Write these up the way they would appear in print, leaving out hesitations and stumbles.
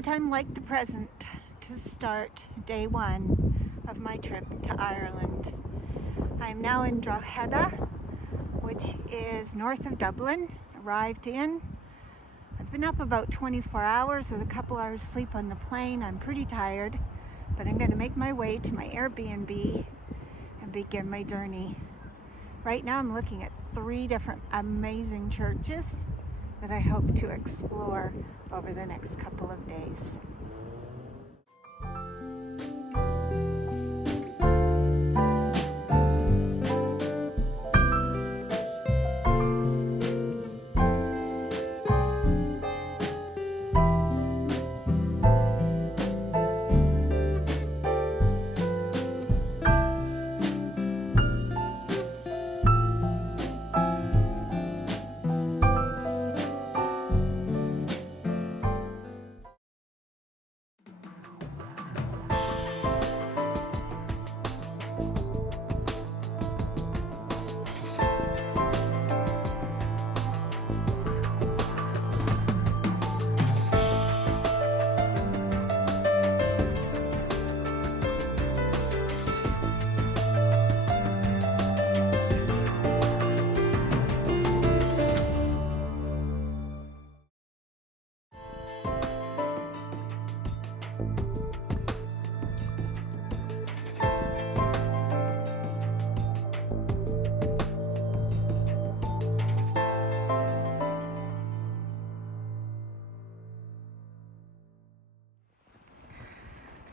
no time like the present to start day one of my trip to Ireland. I'm now in Drogheda, which is north of Dublin. Arrived in. I've been up about 24 hours with a couple hours sleep on the plane. I'm pretty tired, but I'm going to make my way to my Airbnb and begin my journey. Right now I'm looking at 3 different amazing churches that I hope to explore over the next couple of days.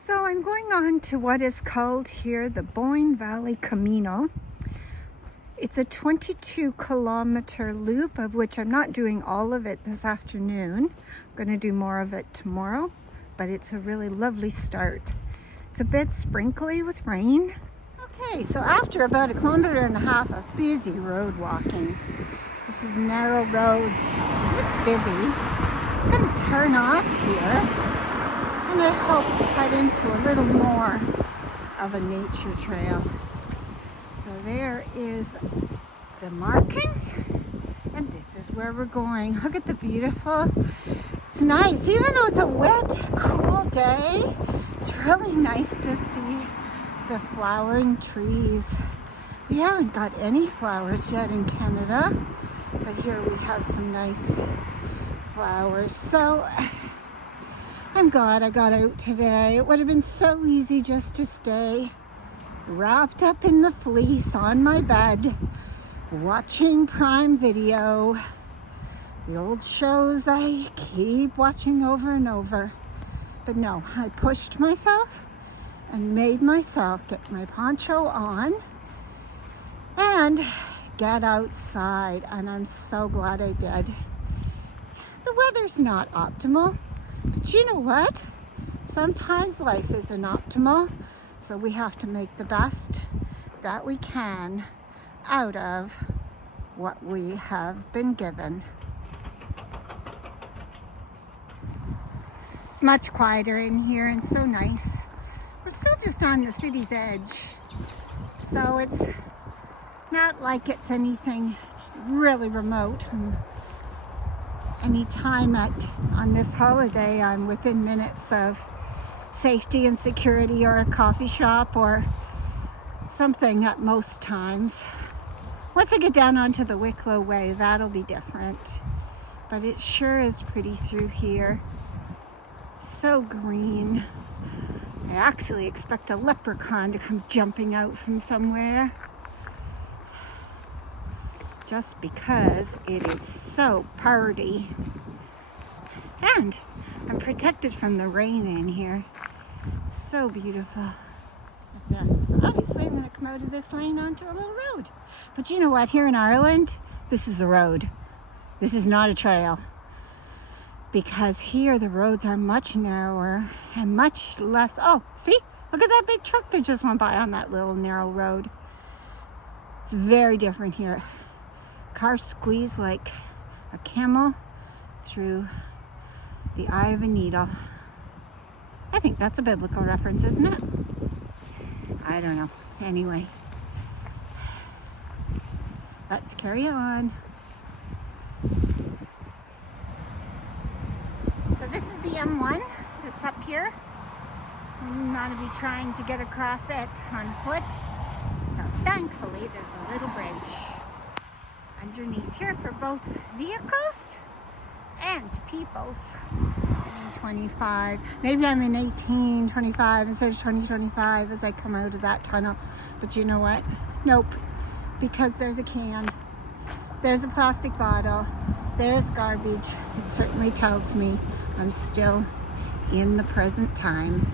So I'm going on to what is called here the Boyne Valley Camino. It's a 22-kilometer loop, of which I'm not doing all of it this afternoon. I'm going to do more of it tomorrow, but it's a really lovely start. It's a bit sprinkly with rain. Okay, so after about 1.5 kilometers of busy road walking, this is narrow roads. It's busy. I'm going to turn off here. And I hope head into a little more of a nature trail. So there is the markings, and this is where we're going. Look at the beautiful, it's nice, even though it's a wet, cool day, it's really nice to see the flowering trees. We haven't got any flowers yet in Canada, but here we have some nice flowers. So I'm glad I got out today. It would have been so easy just to stay wrapped up in the fleece on my bed, watching Prime Video, the old shows I keep watching over and over. But no, I pushed myself and made myself get my poncho on and get outside, and I'm so glad I did. The weather's not optimal, but you know what? Sometimes life isn't optimal, so we have to make the best that we can out of what we have been given. It's much quieter in here and so nice. We're still just on the city's edge, so it's not like it's anything really remote. Any time on this holiday, I'm within minutes of safety and security or a coffee shop or something at most times. Once I get down onto the Wicklow Way, that'll be different. But it sure is pretty through here. So green. I actually expect a leprechaun to come jumping out from somewhere, just because it is so party. And I'm protected from the rain in here. So beautiful. So obviously I'm going to come out of this lane onto a little road. But you know what? Here in Ireland, this is a road. This is not a trail. Because here the roads are much narrower and much less. Oh, see? Look at that big truck that just went by on that little narrow road. It's very different here. Cars squeeze like a camel through the eye of a needle. I think that's a biblical reference, isn't it? I don't know. Anyway, let's carry on. So this is the M1. that's up here. I'm going to be trying to get across it on foot. So thankfully there's a little bridge underneath here for both vehicles and peoples. 25, maybe I'm in 1825 instead of 2025 as I come out of that tunnel. But you know what? Nope, because there's a can, there's a plastic bottle, there's garbage. It certainly tells me I'm still in the present time.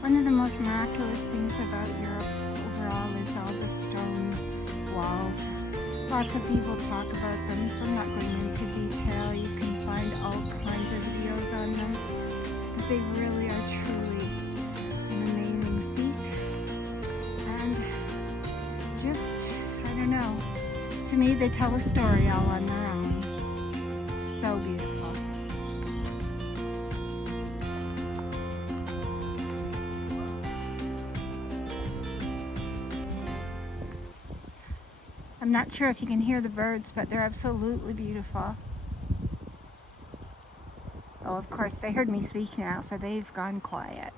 One of the most miraculous things about Europe overall is all the stone walls. Lots of people talk about them, so I'm not going into detail. You can find all kinds of videos on them. But they really are truly an amazing feat. And just, I don't know, to me they tell a story all on their own. So beautiful. I'm not sure if you can hear the birds, but they're absolutely beautiful. Oh, of course, they heard me speak now, so they've gone quiet.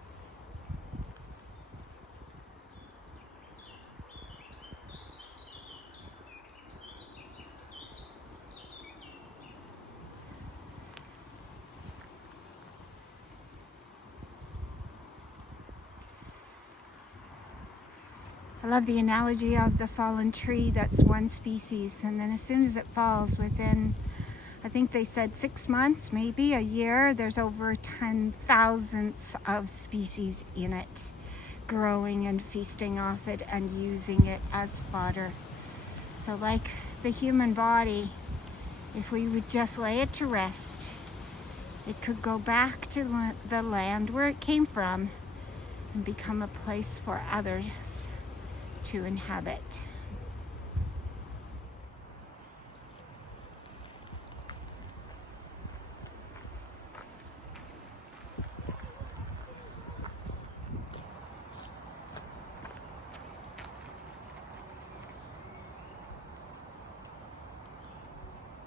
I love the analogy of the fallen tree. That's one species, and then as soon as it falls, within, I think they said 6 months, maybe a year, there's over 10,000 of species in it, growing and feasting off it and using it as fodder. So like the human body, if we would just lay it to rest, it could go back to the land where it came from and become a place for others to inhabit.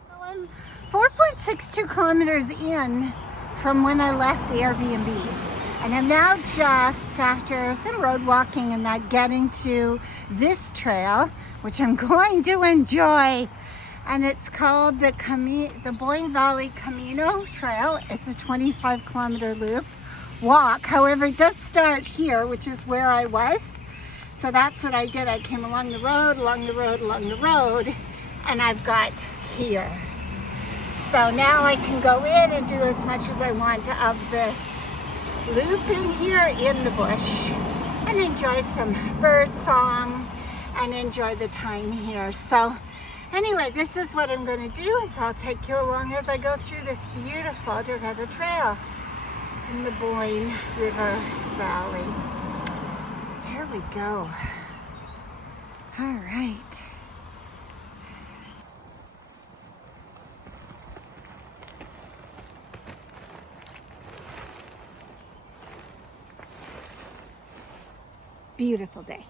So I'm 4.62 kilometers in from when I left the Airbnb. And I'm now just, after some road walking and that, getting to this trail, which I'm going to enjoy. And it's called the Boyne Valley Camino Trail. It's a 25 kilometer loop walk. However, it does start here, which is where I was. So that's what I did. I came along the road, along the road, along the road, and I've got here. So now I can go in and do as much as I want of this loop in here in the bush and enjoy some bird song and enjoy the time here. So anyway, this is what I'm going to do, and so I'll take you along as I go through this beautiful Drogheda trail in the Boyne River Valley. Here we go. All right. Beautiful day.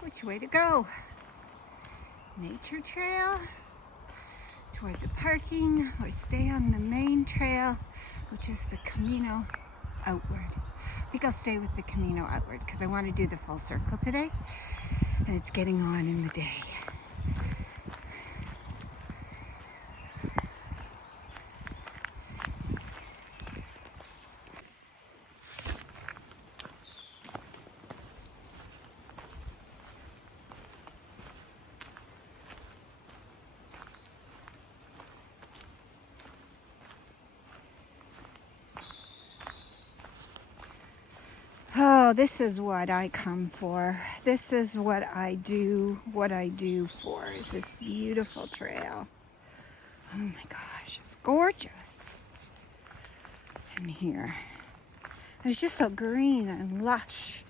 Which way to go? Nature trail toward the parking, or stay on the main trail, which is the Camino outward. I think I'll stay with the Camino outward because I want to do the full circle today, and it's getting on in the day. Oh, this is what I come for. This is what I do for, is this beautiful trail. Oh my gosh, it's gorgeous in here. It's just so green and lush.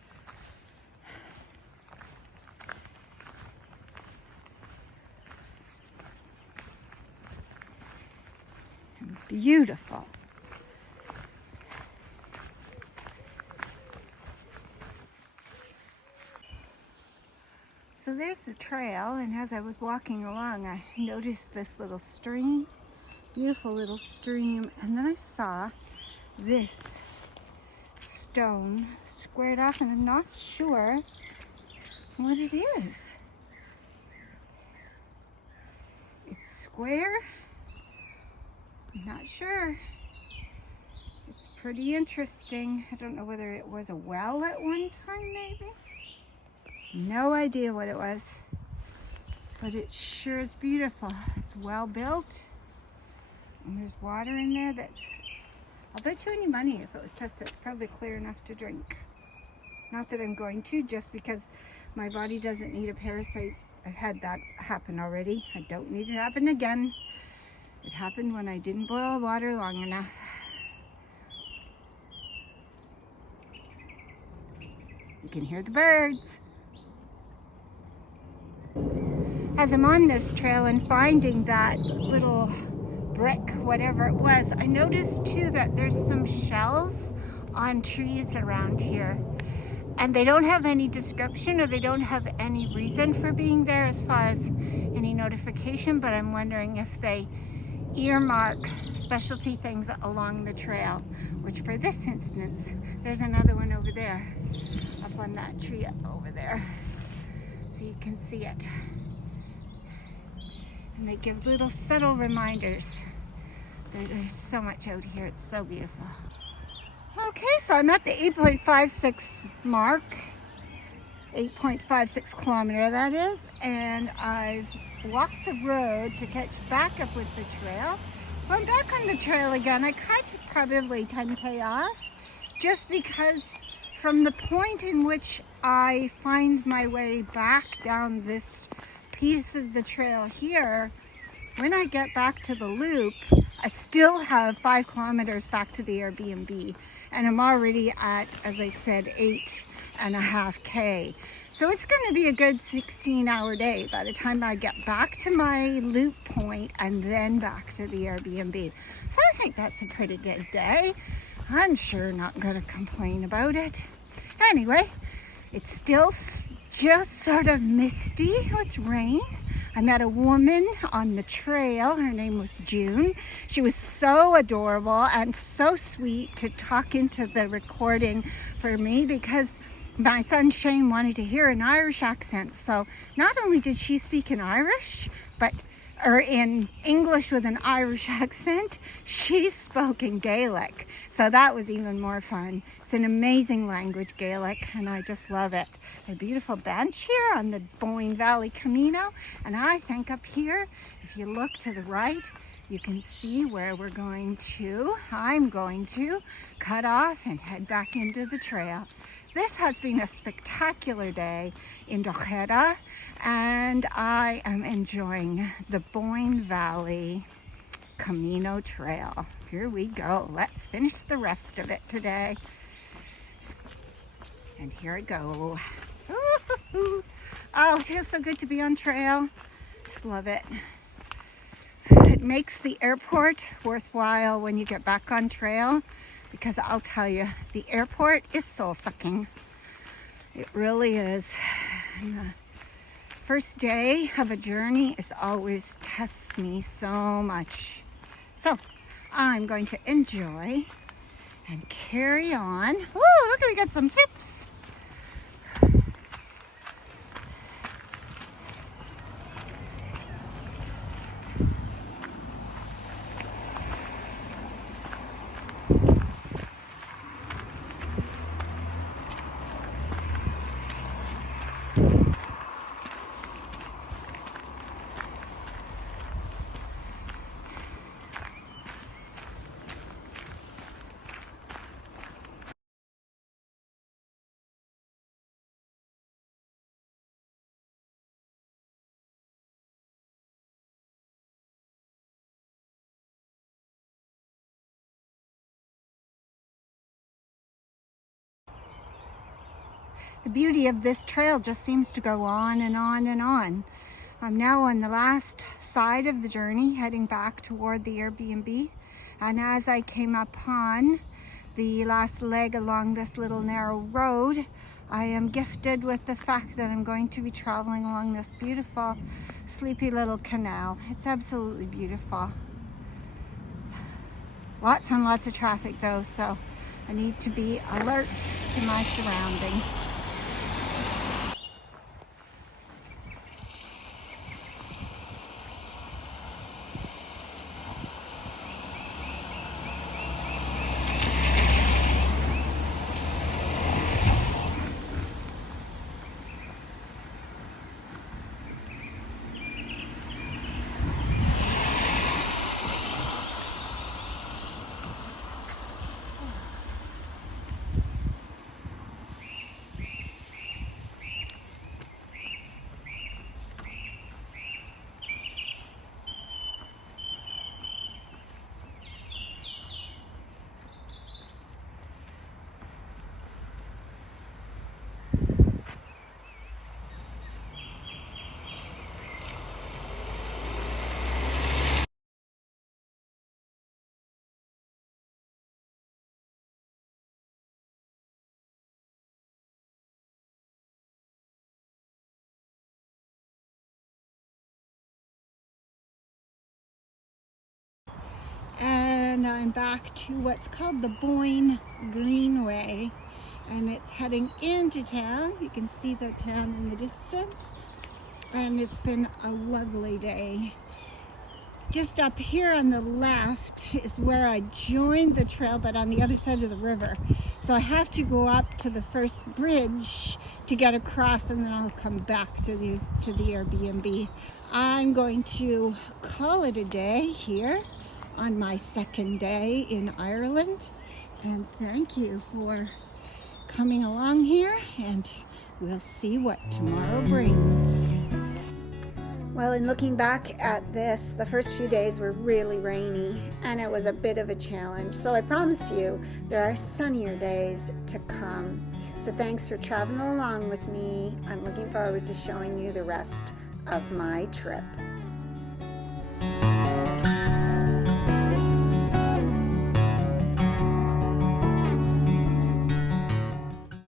And beautiful. So there's the trail, and as I was walking along, I noticed this little stream, beautiful little stream, and then I saw this stone squared off, and I'm not sure what it is. It's square, I'm not sure. It's pretty interesting. I don't know whether it was a well at one time, maybe. No idea what it was, but it sure is beautiful. It's well built, and there's water in there that's, I'll bet you any money if it was tested, it's probably clear enough to drink. Not that I'm going to, just because my body doesn't need a parasite. I've had that happen already. I don't need it to happen again. It happened when I didn't boil water long enough. You can hear the birds. As I'm on this trail and finding that little brick, whatever it was, I noticed too that there's some shells on trees around here. And they don't have any description, or they don't have any reason for being there as far as any notification, but I'm wondering if they earmark specialty things along the trail, which for this instance, there's another one over there, up on that tree over there. So you can see it. And they give little subtle reminders that there's so much out here. It's so beautiful. Okay, so I'm at the 8.56 mark, 8.56 kilometer that is, and I've walked the road to catch back up with the trail. So I'm back on the trail again. I kind of probably 10K off, just because from the point in which I find my way back down this piece of the trail here, when I get back to the loop, I still have 5 kilometers back to the Airbnb, and I'm already at, as I said, 8.5K. So it's going to be a good 16-hour day by the time I get back to my loop point and then back to the Airbnb. So I think that's a pretty good day. I'm sure not going to complain about it. Anyway, it's still just sort of misty with rain. I met a woman on the trail. Her name was June. She was so adorable and so sweet to talk into the recording for me, because my son Shane wanted to hear an Irish accent. So not only did she speak in Irish, or in English with an Irish accent, she spoke in Gaelic. So that was even more fun. It's an amazing language, Gaelic, and I just love it. A beautiful bench here on the Boyne Valley Camino. And I think up here, if you look to the right, you can see where I'm going to cut off and head back into the trail. This has been a spectacular day in Drogheda, and I am enjoying the Boyne Valley Camino Trail. Here we go. Let's finish the rest of it today. And here I go. Ooh, oh, it feels so good to be on trail. Just love it. It makes the airport worthwhile when you get back on trail, because I'll tell you, the airport is soul-sucking. It really is. And the first day of a journey always tests me so much. So I'm going to enjoy and carry on. Ooh, look, we got some sips. The beauty of this trail just seems to go on and on and on. I'm now on the last side of the journey, heading back toward the Airbnb. And as I came upon the last leg along this little narrow road, I am gifted with the fact that I'm going to be traveling along this beautiful, sleepy little canal. It's absolutely beautiful. Lots and lots of traffic though, so I need to be alert to my surroundings. And I'm back to what's called the Boyne Greenway, and it's heading into town. You can see the town in the distance, and it's been a lovely day. Just up here on the left is where I joined the trail, but on the other side of the river. So I have to go up to the first bridge to get across, and then I'll come back to the Airbnb. I'm going to call it a day here on my second day in Ireland, and thank you for coming along here, and we'll see what tomorrow brings. Well, in looking back at this, the first few days were really rainy and it was a bit of a challenge. So I promise you there are sunnier days to come. So thanks for traveling along with me. I'm looking forward to showing you the rest of my trip.